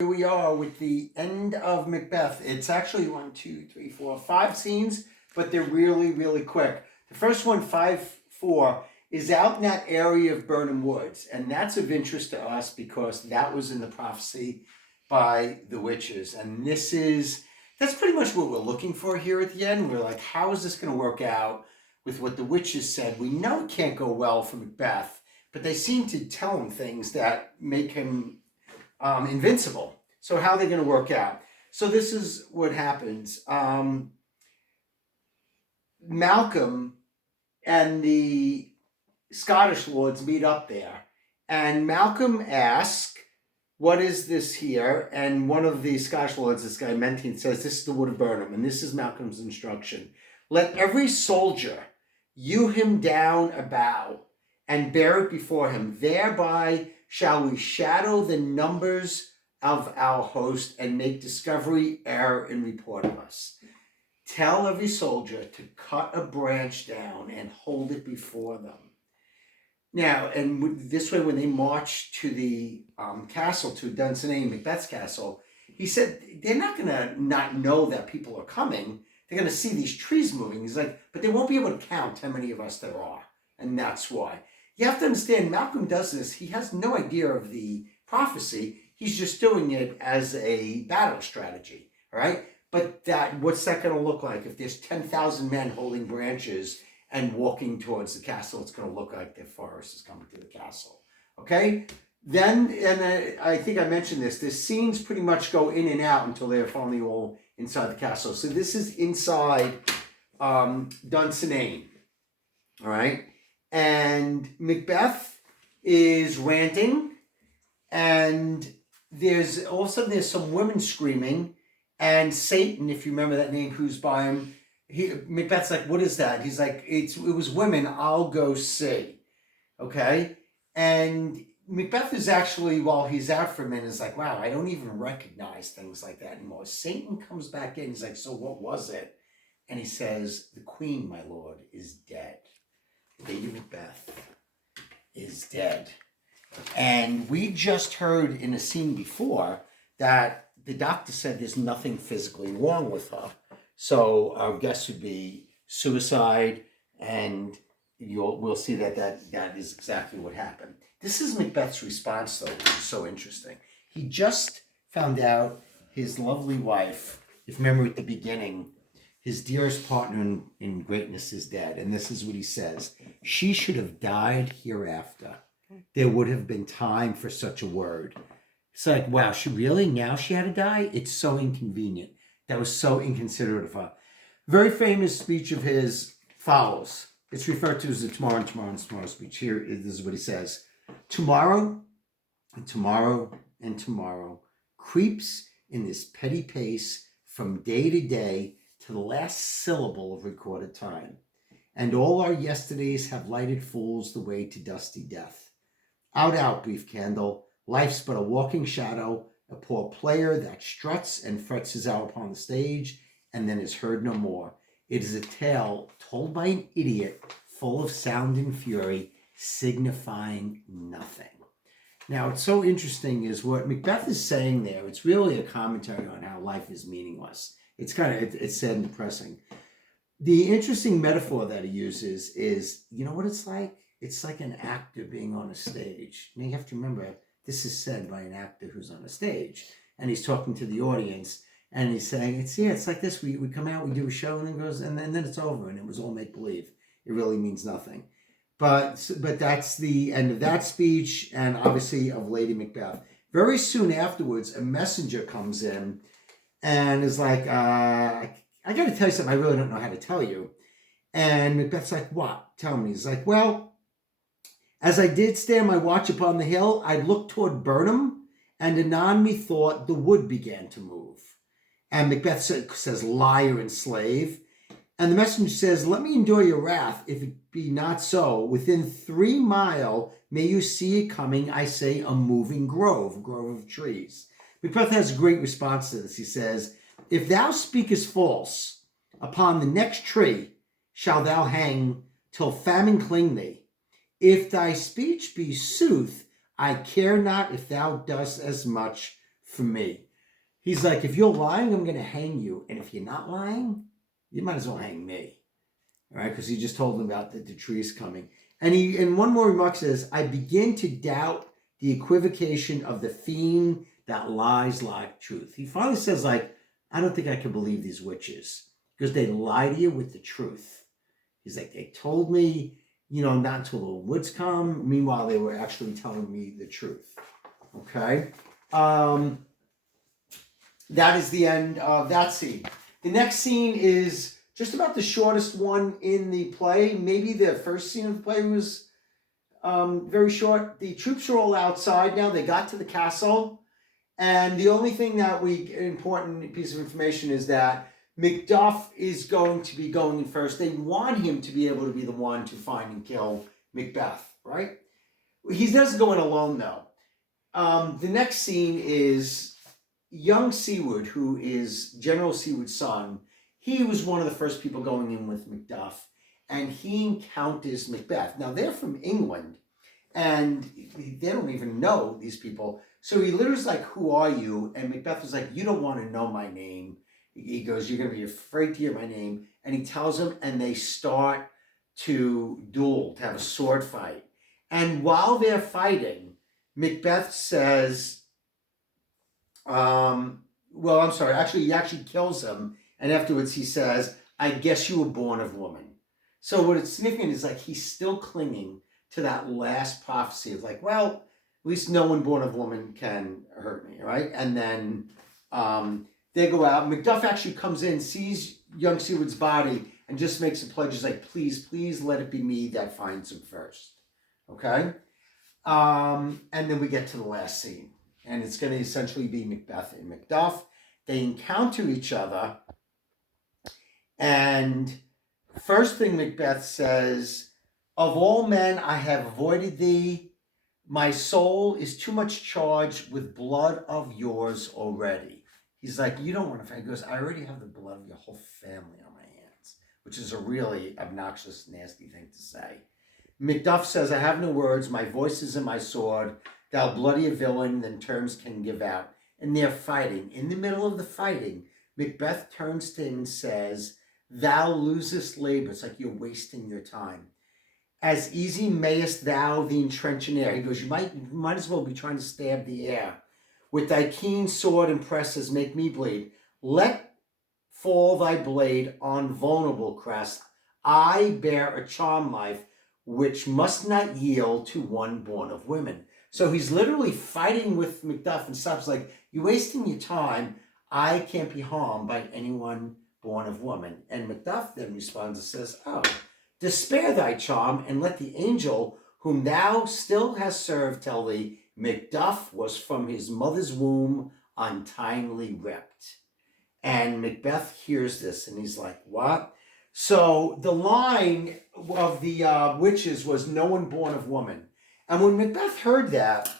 Here we are with the end of Macbeth. It's actually one, two, three, four, five scenes, but they're really, really quick. The first one, 5-4, is out in that area of Burnham Woods, and that's of interest to us because that was in the prophecy by the witches. And that's pretty much what we're looking for here at the end. We're like, how is this going to work out with what the witches said? We know it can't go well for Macbeth, but they seem to tell him things that make him invincible. So how are they going to work out? So this is what happens. Malcolm and the Scottish lords meet up there, and Malcolm asks, "What is this here?" And one of the Scottish lords, this guy Menteith, says, "This is the wood of Burnham," and this is Malcolm's instruction: "Let every soldier hew him down a bough and bear it before him. Thereby shall we shadow the numbers of our host and make discovery err in report of us. Tell every soldier to cut a branch down and hold it before them." Now, and this way, when they march to the castle, to Dunsinane, Macbeth's castle, he said they're not going to not know that people are coming. They're going to see these trees moving. He's like, but they won't be able to count how many of us there are. And that's why. You have to understand, Malcolm does this. He has no idea of the prophecy. He's just doing it as a battle strategy, all right? But what's that going to look like? If there's 10,000 men holding branches and walking towards the castle, it's going to look like the forest is coming to the castle, okay? Then, and I think I mentioned this, the scenes pretty much go in and out until they're finally all inside the castle. So this is inside Dunsinane, all right? And Macbeth is ranting, and there's all of a sudden there's some women screaming, and Satan, if you remember that name, who's by him, Macbeth's like, "What is that?" He's like, it was women, I'll go see. Okay? And Macbeth is actually, while he's out for a minute, is like, wow, I don't even recognize things like that anymore. Satan comes back in, he's like, "So what was it?" And he says, "The queen, my lord, is dead. Lady Macbeth is dead." And we just heard in a scene before that the doctor said there's nothing physically wrong with her. So our guess would be suicide, and we'll see that is exactly what happened. This is Macbeth's response, though, which is so interesting. He just found out his lovely wife, if you remember at the beginning, his dearest partner in greatness is dead. And this is what he says: "She should have died hereafter. There would have been time for such a word." It's like, wow, now she had to die? It's so inconvenient. That was so inconsiderate of her. Very famous speech of his follows. It's referred to as the tomorrow and tomorrow and tomorrow speech. Here, this is what he says: "Tomorrow and tomorrow and tomorrow creeps in this petty pace from day to day to the last syllable of recorded time. And all our yesterdays have lighted fools the way to dusty death. Out, brief candle. Life's but a walking shadow, a poor player that struts and frets his hour upon the stage and then is heard no more. It is a tale told by an idiot, full of sound and fury, signifying nothing." Now, what's so interesting is what Macbeth is saying there. It's really a commentary on how life is meaningless. It's sad and depressing. The interesting metaphor that he uses is, you know what it's like? It's like an actor being on a stage. Now, you have to remember, this is said by an actor who's on a stage, and he's talking to the audience, and he's saying, it's like this. We come out, we do a show, and then it's over, and it was all make believe. It really means nothing. But that's the end of that speech, and obviously of Lady Macbeth. Very soon afterwards, a messenger comes in and is like, "I got to tell you something I really don't know how to tell you." And Macbeth's like, "What? Tell me." He's like, "Well, as I did stand my watch upon the hill, I looked toward Burnham, and anon methought the wood began to move." And Macbeth says, "Liar and slave." And the messenger says, "Let me endure your wrath, if it be not so. Within 3 miles may you see it coming, I say, a moving grove of trees." Macbeth has a great response to this. He says, "If thou speakest false, upon the next tree shalt thou hang till famine cling thee. If thy speech be sooth, I care not if thou dost as much for me. He's like, if you're lying, I'm going to hang you. And if you're not lying, you might as well hang me. All right? Because he just told him about the tree is coming. And in one more remark says, I begin to doubt the equivocation of the fiend that lies like truth. He finally says, like, I don't think I can believe these witches because they lie to you with the truth. He's like, they told me, not until the woods come. Meanwhile, they were actually telling me the truth. Okay? That is the end of that scene. The next scene is just about the shortest one in the play. Maybe the first scene of the play was very short. The troops are all outside now. They got to the castle. And the only thing important piece of information is that Macduff is going to be going in first. They want him to be able to be the one to find and kill Macbeth, right? He doesn't go in alone, though. The next scene is young Seward, who is General Seward's son. He was one of the first people going in with Macduff, and he encounters Macbeth. Now, they're from England, and they don't even know these people. So he literally is like, who are you? And Macbeth is like, you don't want to know my name. He goes, you're going to be afraid to hear my name. And he tells him, and they start to duel, to have a sword fight. And while they're fighting, Macbeth says, actually, he actually kills him. And afterwards he says, I guess you were born of woman. So what it's significant is like he's still clinging to that last prophecy of like, well, at least no one born of woman can hurt me, right? And then they go out. Macduff actually comes in, sees young Seward's body, and just makes a pledge. He's like, please, please let it be me that finds him first. Okay? And then we get to the last scene. And it's going to essentially be Macbeth and Macduff. They encounter each other. And first thing Macbeth says, of all men I have avoided thee. My soul is too much charged with blood of yours already. He's like, you don't want to fight. He goes, I already have the blood of your whole family on my hands, which is a really obnoxious, nasty thing to say. Macduff says, I have no words. My voice is in my sword. Thou bloodier villain than terms can give out. And they're fighting. In the middle of the fighting, Macbeth turns to him and says, thou losest labor. It's like you're wasting your time. As easy mayest thou the entrench in air. He goes, you might as well be trying to stab the air. With thy keen sword and presses make me bleed. Let fall thy blade on vulnerable crest. I bear a charmed life which must not yield to one born of women. So he's literally fighting with Macduff and stuff's like, you're wasting your time. I can't be harmed by anyone born of woman. And Macduff then responds and says, oh, despair thy charm, and let the angel whom thou still hast served tell thee, Macduff was from his mother's womb untimely ripped. And Macbeth hears this, and he's like, what? So the line of the witches was no one born of woman. And when Macbeth heard that,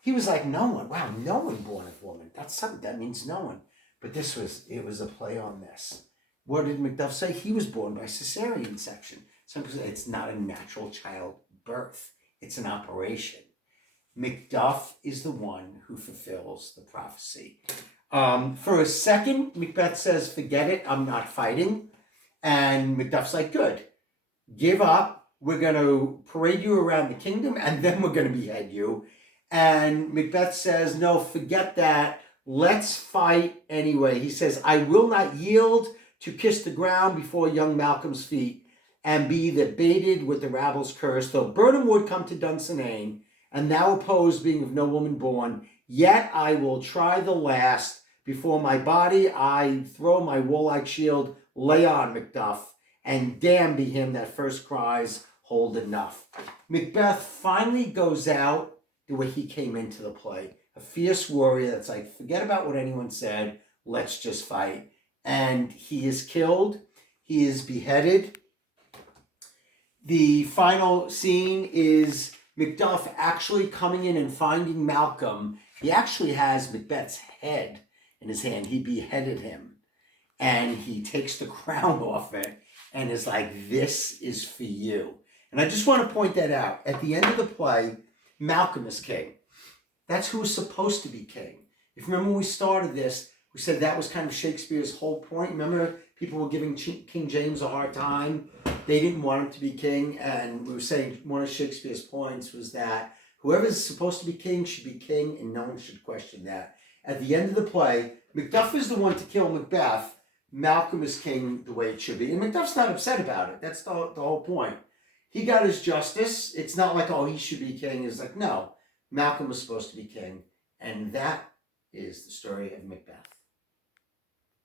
he was like, no one. Wow, no one born of woman. That's something. That means no one. But it was a play on this. What did Macduff say? He was born by cesarean section. Some people say it's not a natural childbirth. It's an operation. Macduff is the one who fulfills the prophecy. For a second, Macbeth says, forget it, I'm not fighting. And Macduff's like, good. Give up. We're going to parade you around the kingdom, and then we're going to behead you. And Macbeth says, no, forget that. Let's fight anyway. He says, I will not yield to kiss the ground before young Malcolm's feet, and be that baited with the rabble's curse, though Birnam would come to Dunsinane, and thou opposed being of no woman born, yet I will try the last. Before my body I throw my warlike shield, lay on, Macduff, and damn be him that first cries, hold enough. Macbeth finally goes out the way he came into the play, a fierce warrior that's like, forget about what anyone said, let's just fight. And he is killed, he is beheaded. The final scene is Macduff actually coming in and finding Malcolm. He actually has Macbeth's head in his hand. He beheaded him. And he takes the crown off it and is like, this is for you. And I just want to point that out. At the end of the play, Malcolm is king. That's who is supposed to be king. If you remember when we started this, we said that was kind of Shakespeare's whole point. Remember, people were giving King James a hard time. They didn't want him to be king, and we were saying one of Shakespeare's points was that whoever's supposed to be king should be king, and no one should question that. At the end of the play, Macduff is the one to kill Macbeth. Malcolm is king the way it should be. And Macduff's not upset about it. That's the whole point. He got his justice. It's not like, oh, he should be king. It's like, no, Malcolm was supposed to be king. And that is the story of Macbeth.